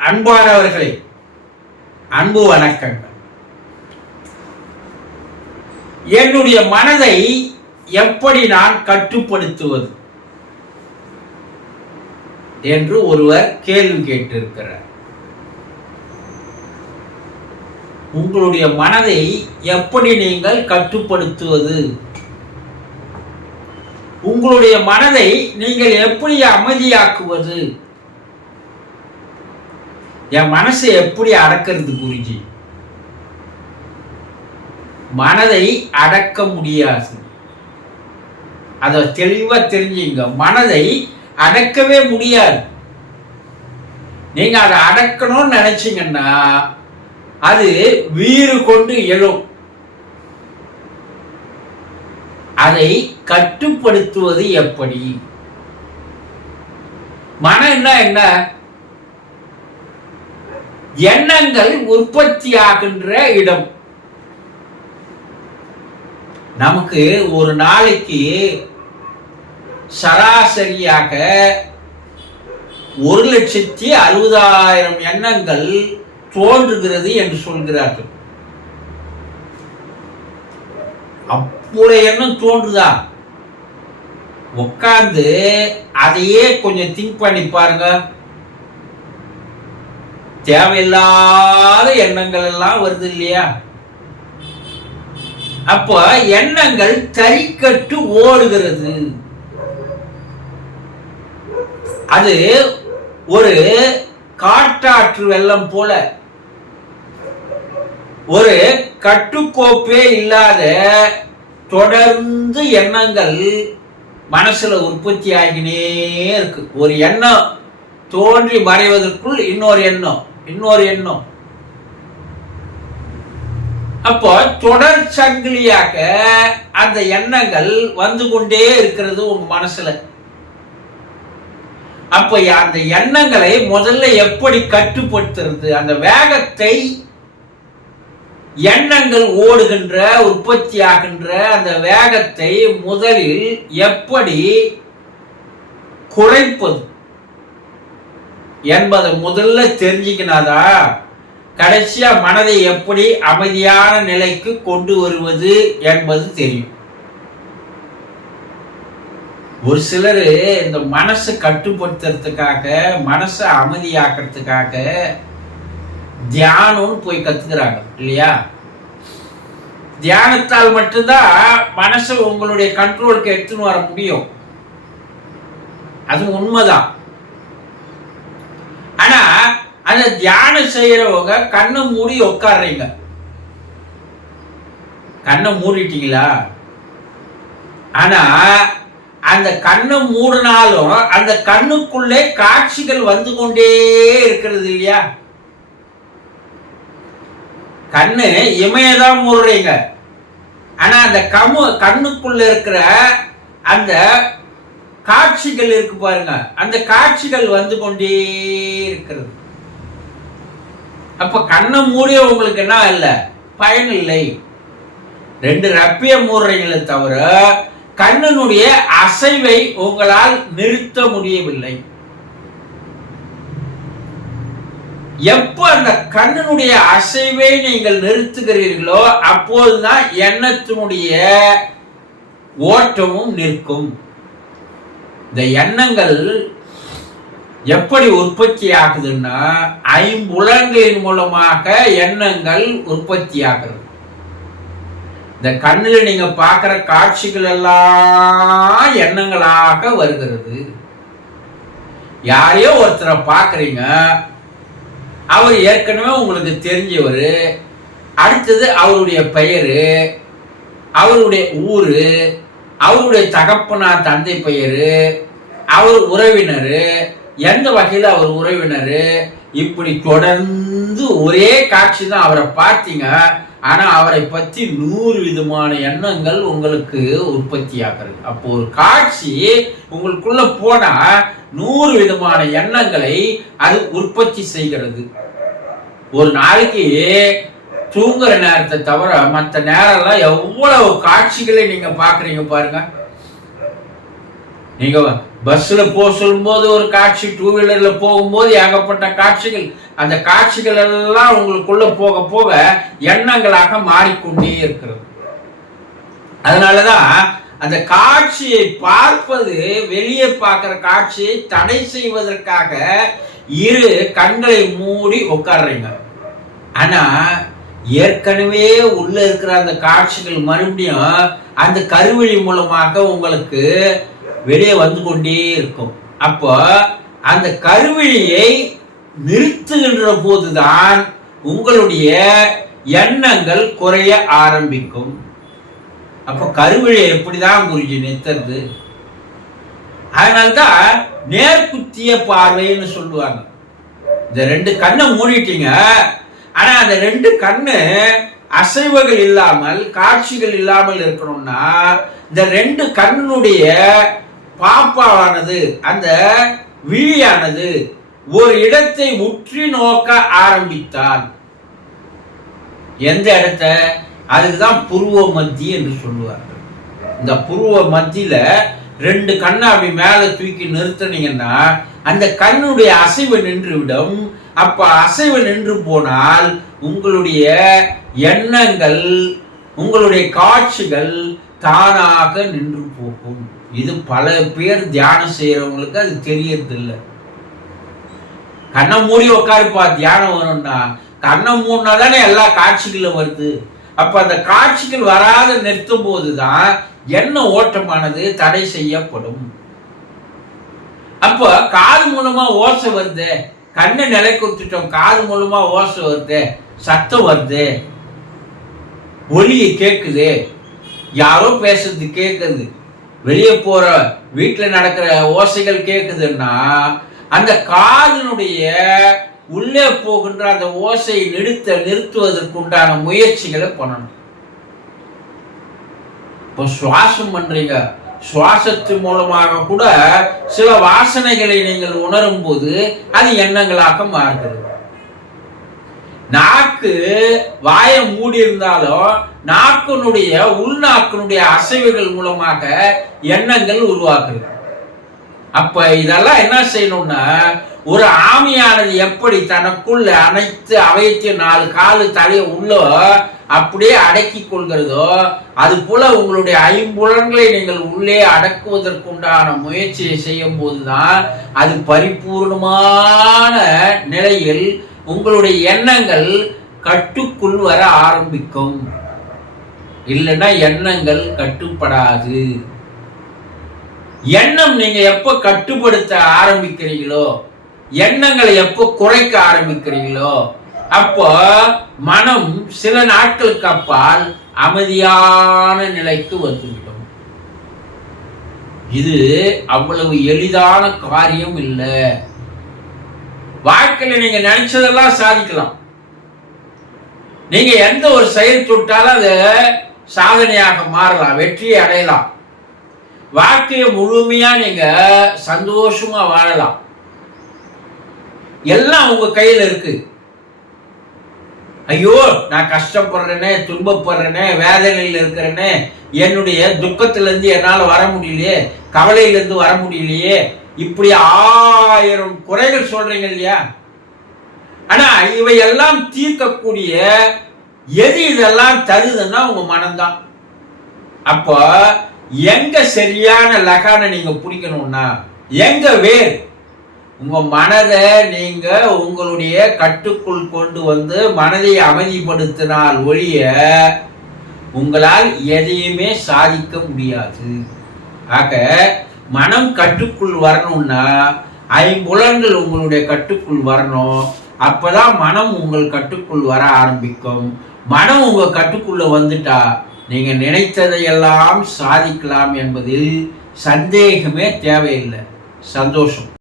அன்பானவர்களே, அன்பு வணக்கங்கள். என்னுடைய மனதை எப்படி நான் கட்டுப்படுத்துவது என்று ஒருவர் கேள்வி கேட்டிருக்கிறார். உங்களுடைய மனதை எப்படி நீங்கள் கட்டுப்படுத்துவது? உங்களுடைய மனதை நீங்கள் எப்படி அமைதியாக்குவது? என் மனசை எப்படி அடக்கிறது குருஜி? மனதை அடக்க முடியாது. அதை தெளிவா தெரிஞ்சுங்க. மனதை அடக்கவே முடியாது. நீங்க அதை அடக்கணும்னு நினைச்சீங்கன்னா அது வீறு கொண்டு எழும். அதை கட்டுப்படுத்துவது எப்படி? மனம் என்ன? எண்ணங்கள் உற்பத்தியாகின்ற இடம். நமக்கு ஒரு நாளைக்கு சராசரியாக 1,60,000 எண்ணங்கள் தோன்றுகிறது என்று சொல்கிறார்கள். அவ்வளவு எண்ணம் தோன்றுதா? உட்கார்ந்து அதையே கொஞ்சம் திங்க் பண்ணி பாருங்க. தேவையில்லாத எண்ணங்கள் எல்லாம் வருது இல்லையா? அப்ப எண்ணங்கள் தறிக்கட்டு ஓடுகிறது. அது ஒரு காட்டாற்று வெள்ளம் போல, ஒரு கட்டுக்கோப்பே இல்லாத தொடர்ந்து எண்ணங்கள் மனசுல உற்பத்தி ஆகினே இருக்கு. ஒரு எண்ணம் தோன்றி மறைவதற்குள் இன்னொரு எண்ணம். அப்போ தொடர் சங்கிலியாக அந்த எண்ணங்கள் வந்து கொண்டே இருக்கிறது உங்க மனசுல. அப்ப அந்த எண்ணங்களை முதல்ல எப்படி கட்டுப்படுத்துறது? அந்த வேகத்தை, எண்ணங்கள் ஓடுகின்ற உற்பத்தி ஆகின்ற அந்த வேகத்தை முதலில் எப்படி குறைப்பது என்பதை முதல்ல தெரிஞ்சுக்கினாதா கடைசியா மனதை எப்படி அமைதியான நிலைக்கு கொண்டு வருவது என்பது தெரியும். ஒரு சிலர் இந்த மனசை கட்டுப்படுத்துறதுக்காக, மனசை அமைதியாக்குறதுக்காக தியானம்னு போய் கத்துக்கிறாங்க இல்லையா? தியானத்தால் மட்டும்தான் மனசை உங்களுடைய கண்ட்ரோலுக்கு எடுத்துன்னு வர முடியும். அது உண்மைதான். ஆனா அந்த தியானம் செய்யறவங்க கண்ணை மூடி உட்கார்றீங்க. கண்ணை மூடிட்டீங்களா? ஆனா அந்த கண்ணை மூடினாலும் அந்த கண்ணுக்குள்ளே காட்சிகள் வந்து கொண்டே இருக்கிறது இல்லையா? கண்ணு இமையதான் மூடுறீங்க. ஆனா அந்த கண்ணுக்குள்ள இருக்கிற அந்த காட்சிகள் இருக்கு பாருங்க, அந்த காட்சிகள் வந்து கொண்டே இருக்கிறது. அப்ப கண்ணை மூடிய உங்களுக்கு என்ன இல்லை? பயன் இல்லை. 2 ரப்பிய மூடுறீங்களே தவிர கண்ணனுடைய அசைவை உங்களால் நிறுத்த முடியவில்லை. எப்ப அந்த கண்ணனுடைய அசைவை நீங்கள் நிறுத்துகிறீர்களோ அப்போதுதான் எண்ணத்தினுடைய ஓட்டமும் நிற்கும். இந்த எண்ணங்கள் எப்படி உற்பத்தி ஆகுதுன்னா, 5 புலன்களின் மூலமாக எண்ணங்கள் உற்பத்தி ஆகிறது. இந்த கண்ணில் நீங்க பார்க்கிற காட்சிகள் எல்லாம் எண்ணங்களாக வருகிறது. யாரையோ ஒருத்தரை பார்க்குறீங்க, அவர் ஏற்கனவே உங்களுக்கு தெரிஞ்சவர். அடுத்தது அவருடைய பெயரு, அவருடைய ஊரு, அவருடைய தகப்பனார் தந்தை பெயரு, அவர் உறவினர், எந்த வகையில் அவர் உறவினர், இப்படி தொடர்ந்து ஒரே காட்சி தான். அவரை பார்த்தீங்க, ஆனா அவரை பற்றி 100 விதமான எண்ணங்கள் உங்களுக்கு உற்பத்தி ஆகிறது. அப்போ ஒரு காட்சி உங்களுக்குள்ள போனா 100 விதமான எண்ணங்களை அது உற்பத்தி செய்கிறது. ஒரு நாளைக்கு தூங்குற நேரத்தை தவிர மற்ற நேரம்லாம் எவ்வளவு காட்சிகளை நீங்க பாக்குறீங்க பாருங்க. நீங்க பஸ்ஸில் போக சொல்லும்போது ஒரு காட்சி, 2 வீலரில் போகும்போது ஏகப்பட்ட காட்சிகள். அந்த காட்சிகள் எல்லாம் உங்களுக்குள்ள போக போக எண்ணங்களாக மாறிக்கொண்டே இருக்கிறது. அதனாலதான் அந்த காட்சியை பார்ப்பது, வெளியே பார்க்கிற காட்சியை தடை செய்வதற்காக இரு கண்களை மூடி உட்கார்றீங்க. ஆனா ஏற்கனவே உள்ள இருக்கிற அந்த காட்சிகள் மறுபடியும் அந்த கருவிழி மூலமாக உங்களுக்கு வெளியே வந்து கொண்டே இருக்கும். அப்போ அந்த கருவிழியை நிறுத்துகின்ற போதுதான் உங்களுடைய எண்ணங்கள் குறைய ஆரம்பிக்கும். அப்போ கருவிழியை எப்படிதான் குருஜி நிறுத்துறது? அதனால்தான் நேர்குத்திய பார்வைன்னு சொல்லுவாங்க. இந்த 2 கண்ணை மூடிட்டீங்க, ஆனா அந்த 2 கண்ணு அசைவுகள் இல்லாமல், காட்சிகள் இல்லாமல் இருக்கணும்னா இந்த 2 கண்ணுடைய பாப்பாவானது, அந்த விழியானது ஒரு இடத்தை உற்றி நோக்க ஆரம்பித்தால், எந்த இடத்தை? அதுக்குதான் புருவ மத்தி என்று சொல்லுவார்கள். இந்த புருவ மத்தியில 2 கண்ணை அப்படி மேல தூக்கி நிறுத்தினீங்கன்னா அந்த கண்ணுடைய அசைவு நின்றுவிடும். அப்ப அசைவு நின்று போனால் உங்களுடைய எண்ணங்கள், உங்களுடைய காட்சிகள் தானாக நின்று போகும். இது பல பேர் தியானம் செய்யறவங்களுக்கு அது தெரியறதில்லை. கண்ணை மூடி உட்காருப்பா தியானம் வரும்னா, கண்ணை மூடினா தானே எல்லா காட்சிகளும் வருது. அப்ப அந்த காட்சிகள் வராத நிறுத்தும் போதுதான் எண்ண ஓட்டமானது தடை செய்யப்படும். அப்ப காது மூலமா ஓசை வருது, கண்ணை நிலை கொடுத்துட்டோம், காது மூலமா ஓசை வருது, சத்தம் வருது, ஒலி கேக்குது, யாரோ பேசுறது கேக்குது, வெளியே போற வீட்டுல நடக்கிற ஓசைகள் கேக்குதுன்னா அந்த காதினுடைய உள்ளே போகின்ற அந்த ஓசையை நிறுத்துவதற்குண்டான முயற்சிகளை பண்ணணும். இப்போ சுவாசம் பண்றீங்க, சுவாசத்தின் மூலமாக கூட சில வாசனைகளை நீங்கள் உணரும் போது அது எண்ணங்களாக மாறுகிறது. நாக்கு வாயை மூடி இருந்தாலும் நாக்கினுடைய உள்நாக்கினுடைய அசைவுகள் மூலமாக எண்ணங்கள் உருவாக்குறது. அப்ப இதெல்லாம் என்ன செய்யணும்னா, ஒரு ஆமையானது எப்படி தனக்குள்ள அனைத்து அவைத்து 4 காலு தலையை உள்ள அப்படியே அடக்கி கொள்கிறதோ, அது போல உங்களுடைய 5 புலன்களை நீங்கள் உள்ளே அடக்குவதற்குண்டான முயற்சியை செய்யும் போதுதான் அது பரிபூர்ணமான நிலையில் உங்களுடைய எண்ணங்கள் கட்டுக்குள் வர ஆரம்பிக்கும். இல்லைன்னா எண்ணங்கள் கட்டுப்படாது. எண்ணம் நீங்க எப்ப கட்டுப்படுத்த ஆரம்பிக்கிறீங்களோ, எண்ணங்களை எப்போ குறைக்க ஆரம்பிக்கிறீங்களோ, அப்போ மனம் சில நாட்களுக்கு அப்பால் அமைதியான நிலைக்கு வந்துவிடும். இது அவ்வளவு எளிதான காரியம் இல்லை. வாழ்க்கையில நீங்க நினைச்சதெல்லாம் சாதிக்கலாம். நீங்க எந்த ஒரு செயல் தொட்டாலும் அது சாதனையாக மாறலாம், வெற்றியை அடையலாம். வாழ்க்கையை முழுமையா நீங்க சந்தோஷமா வாழலாம். எல்லாம் உங்க கையில இருக்கு. ஐயோ நான் கஷ்டப்படுறேனே, துன்பப்படுறேனே, வேதனையில் இருக்கிறேனே, என்னுடைய துக்கத்திலிருந்து என்னால வர முடியலையே, கவலையிலிருந்து வர முடியலையே, இப்படி 1000 குறைகள் சொல்றீங்க இல்லையா? ஆனா இவையெல்லாம் தீர்க்கக்கூடிய எது இதெல்லாம் தருதுன்னா உங்க மனம்தான். அப்போ எங்க சரியான லகானை நீங்க பிடிக்கணும்னா, எங்க வேர்? உங்க மனதை நீங்க உங்களுடைய கட்டுக்குள் கொண்டு வந்து மனதை அமைதிப்படுத்தினால் ஒழிய உங்களால் எதையுமே சாதிக்க முடியாது. ஆக மனம் கட்டுக்குள் வரணும்னா 5 புலன்கள் உங்களுடைய கட்டுக்குள் வரணும். அப்பதான் மனம் உங்கள் கட்டுக்குள் வர ஆரம்பிக்கும். மனம் உங்க கட்டுக்குள்ள வந்துட்டா நீங்க நினைத்ததையெல்லாம் சாதிக்கலாம் என்பதில் சந்தேகமே தேவையில்லை. சந்தோஷம்.